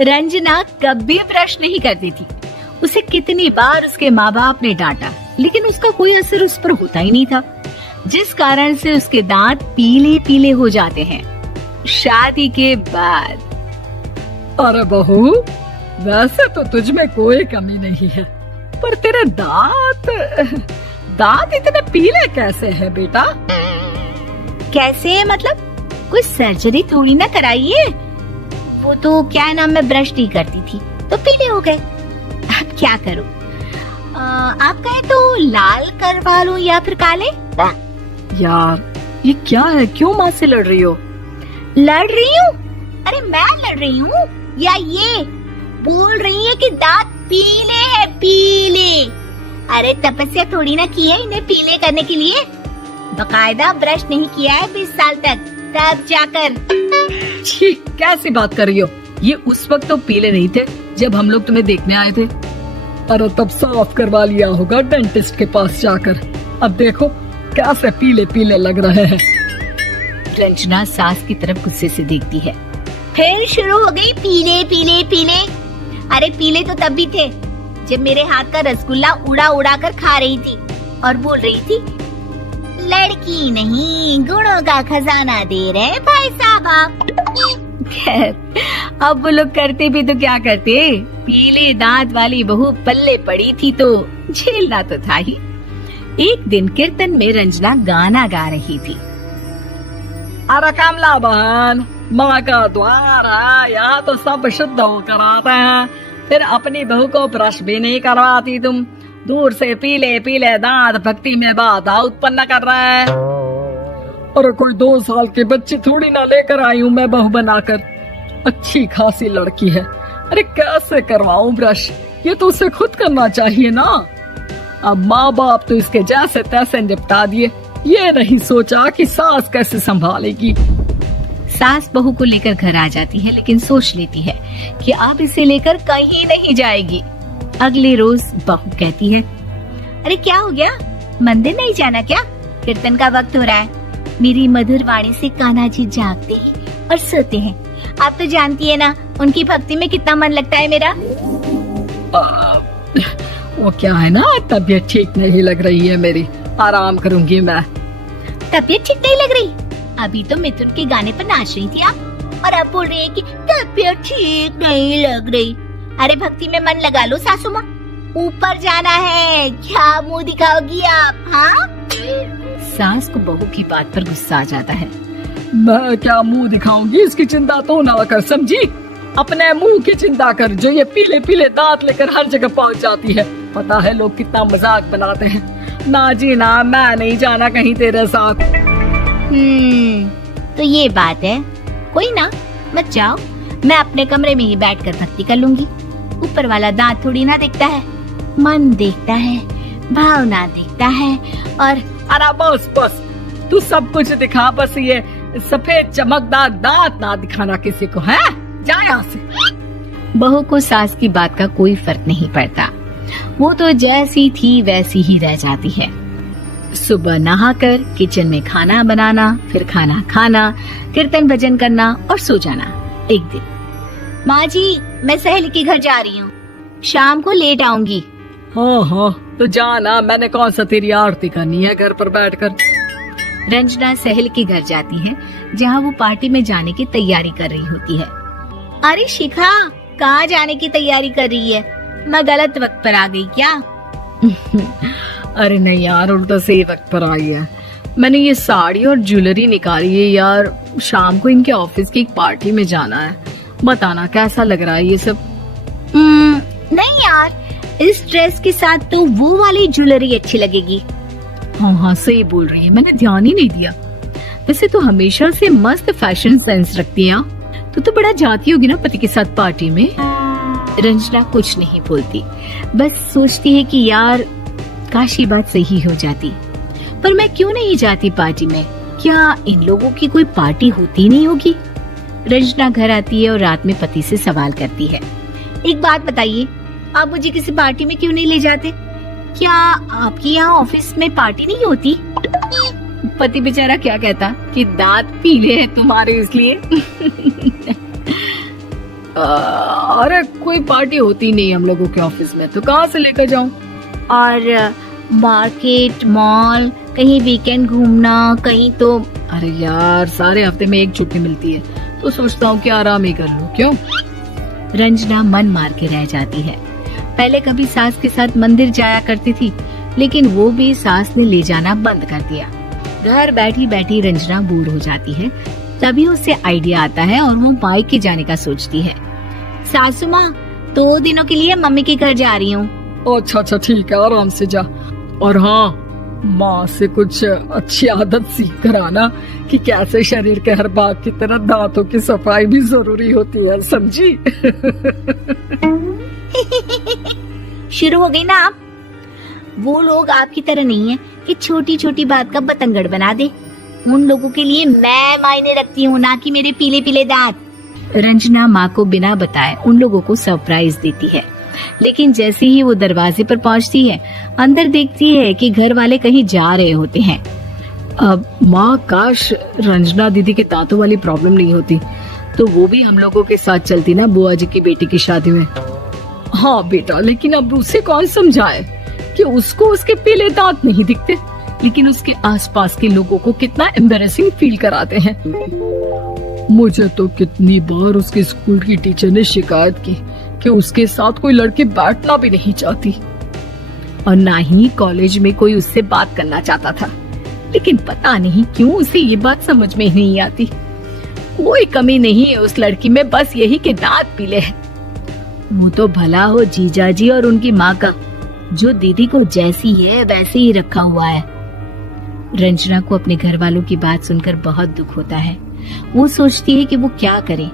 रंजना कभी ब्रश नहीं करती थी। उसे कितनी बार उसके माँ बाप ने डांटा, लेकिन उसका कोई असर उस पर होता ही नहीं था, जिस कारण से उसके दांत पीले पीले हो जाते हैं। शादी के बाद अरे बहू, वैसे तो तुझ में कोई कमी नहीं है, पर तेरे दांत इतने पीले कैसे हैं बेटा? कैसे मतलब? कोई सर्जरी थोड़ी ना कराइए। वो तो क्या नाम, मैं ब्रश नहीं करती थी तो पीले हो गए। अब क्या करूं? आप कहें तो लाल करवा लूं या फिर काले? यार ये क्या है, क्यों माँ से लड़ रही हो? लड़ रही हूँ? अरे मैं लड़ रही हूँ या ये बोल रही है कि दांत पीले हैं, पीले? अरे तपस्या थोड़ी ना की है इन्हें पीले करने के लिए, बकायदा ब्रश नहीं किया है 20 साल तक, तब जाकर। छी, कैसी बात कर रही हो? ये उस वक्त तो पीले नहीं थे जब हम लोग तुम्हें देखने आए थे। अरे तब साफ करवा लिया होगा डेंटिस्ट के पास जाकर। अब देखो कैसे पीले पीले लग रहे हैं। रंजना सास की तरफ गुस्से से देखती है। फिर शुरू हो गई पीले पीले पीले। अरे पीले तो तब भी थे जब मेरे हाथ का रसगुल्ला उड़ा उड़ा कर खा रही थी और बोल रही थी, लड़की नहीं गुणों का खजाना दे रहे भाई साहब आप। खैर, अब वो लोग करते भी तो क्या करते, पीले दांत वाली बहू पल्ले पड़ी थी तो झेलना तो था ही। एक दिन कीर्तन में रंजना गाना गा रही थी। अरे कमला बहन, माँ का द्वार है, यहाँ तो सब शुद्ध होकर आते हैं, फिर अपनी बहू को ब्रश भी नहीं करवाती तुम। दूर से पीले पीले दांत भक्ति में बाधा उत्पन्न कर रहा है। अरे कोई 2 साल के बच्चे थोड़ी ना लेकर आई हूँ मैं बहू बनाकर, अच्छी खासी लड़की है। अरे कैसे करवाऊं ब्रश, ये तो उसे खुद करना चाहिए ना। अब माँ बाप तो इसके जैसे तैसे निपटा दिए, ये नहीं सोचा कि सास कैसे संभालेगी। सास बहू को लेकर घर आ जाती है, लेकिन सोच लेती है कि अब इसे लेकर कहीं नहीं जाएगी। अगले रोज बहू कहती है, अरे क्या हो गया, मंदिर नहीं जाना क्या? कीर्तन का वक्त हो रहा है। मेरी मधुर वाणी से कान्हा जी जागते हैं और सोते हैं। आप तो जानती है ना उनकी भक्ति में कितना मन लगता है मेरा। वो क्या है ना, तबीयत ठीक नहीं लग रही है मेरी, आराम करूंगी मैं। तबीयत ठीक नहीं लग रही? अभी तो मिथुन के गाने पर नाच रही थी आप, और अब बोल रही है कि तबीयत ठीक नहीं लग रही। अरे भक्ति में मन लगा लो सासू माँ, ऊपर जाना है, क्या मुंह दिखाओगी आप? हाँ? सास को बहू की बात पर गुस्सा आ जाता है। मैं क्या मुंह दिखाऊंगी, इसकी चिंता तो ना कर, समझी? अपने मुंह की चिंता कर, जो ये पीले पीले दांत लेकर हर जगह पहुंच जाती है। पता है लोग कितना मजाक बनाते हैं। ना जी ना, मैं नहीं जाना कहीं तेरे साथ। तो ये बात है, कोई ना, मत जाओ, मैं अपने कमरे में ही बैठकर भक्ति कर लूंगी। ऊपर वाला दांत थोड़ी ना देखता है, मन देखता है, भावना देखता है। और अरे बस बस, तू सब कुछ दिखा, बस ये सफेद चमकदार दांत ना दिखाना किसी को, है? जा यहाँ से। बहू को सास की बात का कोई फर्क नहीं पड़ता, वो तो जैसी थी वैसी ही रह जाती है। सुबह नहाकर किचन में खाना बनाना, फिर खाना खाना, कीर्तन भजन करना और सो जाना। एक दिन, माँ जी मैं सहेली के घर जा रही हूँ, शाम को लेट आऊंगी। हाँ हाँ तो जाना, मैंने कौन सा तेरी आरती करनी है घर पर बैठकर। रंजना सहेली के घर जाती है, जहाँ वो पार्टी में जाने की तैयारी कर रही होती है। अरे शिखा, कहाँ जाने की तैयारी कर रही है? मैं गलत वक्त पर आ गई क्या? अरे नहीं यार, उल्टा सही वक्त पर आई है। मैंने ये साड़ी और ज्वेलरी निकाली है यार, शाम को इनके ऑफिस की एक पार्टी में जाना है। बताना कैसा लग रहा है ये सब? नहीं यार, इस ड्रेस के साथ तो वो वाली ज्वेलरी अच्छी लगेगी। हाँ हाँ सही बोल रही है, मैंने ध्यान ही नहीं दिया। वैसे तो हमेशा से मस्त फैशन सेंस रखती है। तो बड़ा जाती होगी ना पति के साथ पार्टी में। रंजना कुछ नहीं बोलती, बस सोचती है कि यार काश ये बात सही हो जाती, पर मैं क्यों नहीं जाती पार्टी में? क्या इन लोगों की कोई पार्टी होती नहीं होगी? रंजना घर आती है और रात में पति से सवाल करती है, एक बात बताइए, आप मुझे किसी पार्टी में क्यों नहीं ले जाते? क्या आपके यहाँ ऑफिस में पार्टी नहीं होती? पति बेचारा क्या कहता कि दांत पीले हैं तुम्हारे इसलिए। अरे कोई पार्टी होती नहीं हम लोगों के ऑफिस में, तो कहाँ से लेकर जाऊं? और मार्केट, मॉल, कहीं वीकेंड घूमना, कहीं तो। अरे यार सारे हफ्ते में एक छुट्टी मिलती है, तो सोचता हूँ कि आराम ही कर लूं। क्यों? रंजना मन मार के रह जाती है। पहले कभी सास के साथ मंदिर जाया करती थी, लेकिन वो भी सास ने ले जाना बंद कर दिया। घर बैठी बैठी रंजना बोर हो जाती है। तभी उसे आइडिया आता है और वो मायके जाने का सोचती है। सासू माँ, 2 दिनों के लिए मम्मी के घर जा रही हूँ। अच्छा ठीक है, आराम से जा। और हाँ, माँ से कुछ अच्छी आदत सीख कर आना कि कैसे शरीर के हर भाग की तरह दांतों की सफाई भी जरूरी होती है, समझी? शुरू हो गई ना आप। वो लोग आपकी तरह नहीं है कि छोटी छोटी बात का बतंगड़ बना दे। उन लोगों के लिए मैं मायने रखती हूँ, ना कि मेरे पीले पीले दांत। रंजना माँ को बिना बताए उन लोगों को सरप्राइज देती है, लेकिन जैसे ही वो दरवाजे पर पहुंचती है, अंदर देखती है कि घर वाले कहीं जा रहे होते हैं। अब माँ, काश रंजना दीदी के दांतों वाली प्रॉब्लम नहीं होती, तो वो भी हम लोगों के साथ चलती ना बुआ जी की बेटी की शादी में। हाँ बेटा, लेकिन अब उसे कौन समझाए कि उसको उसके पीले दांत नहीं दिखते, लेकिन उसके आसपास के लोगों को कितना एम्बैरेसिंग फील कराते हैं। मुझे तो कितनी बार उसके स्कूल की टीचर ने शिकायत की कि उसके साथ कोई लड़की बैठना भी नहीं चाहती, और ना ही कॉलेज में कोई उससे बात करना चाहता था। लेकिन पता नहीं क्यों उसे ये बात समझ में नहीं आती। कोई कमी नहीं है उस लड़की में, बस यही कि दांत पीले हैं। वो तो भला हो जीजाजी और उनकी माँ का, जो दीदी को जैसी है वैसे ही रखा हुआ है। रंजना को अपने घर वालों की बात सुनकर बहुत दुख होता है। वो सोचती है कि वो क्या करे,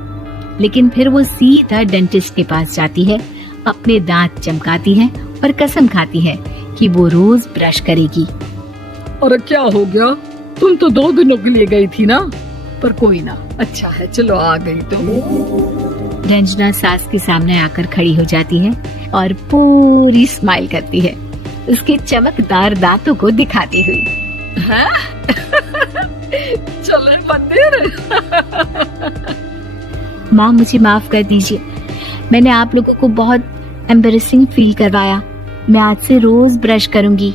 लेकिन फिर वो सीधा डेंटिस्ट के पास जाती है, अपने दांत चमकाती है और कसम खाती है कि वो रोज ब्रश करेगी। अरे क्या हो गया? तुम तो 2 दिनों के लिए गई थी ना, पर कोई ना, अच्छा है, चलो आ गई तो। रंजना सास के सामने आकर खड़ी हो जाती है और पूरी स्माइल करती है, उसके चमकदार दांतों को दिखाती हुई। चले मंदिर। माँ, मुझे माफ कर दीजिए, मैंने आप लोगों को बहुत एम्बैरेसिंग फील करवाया। मैं आज से रोज ब्रश करूंगी।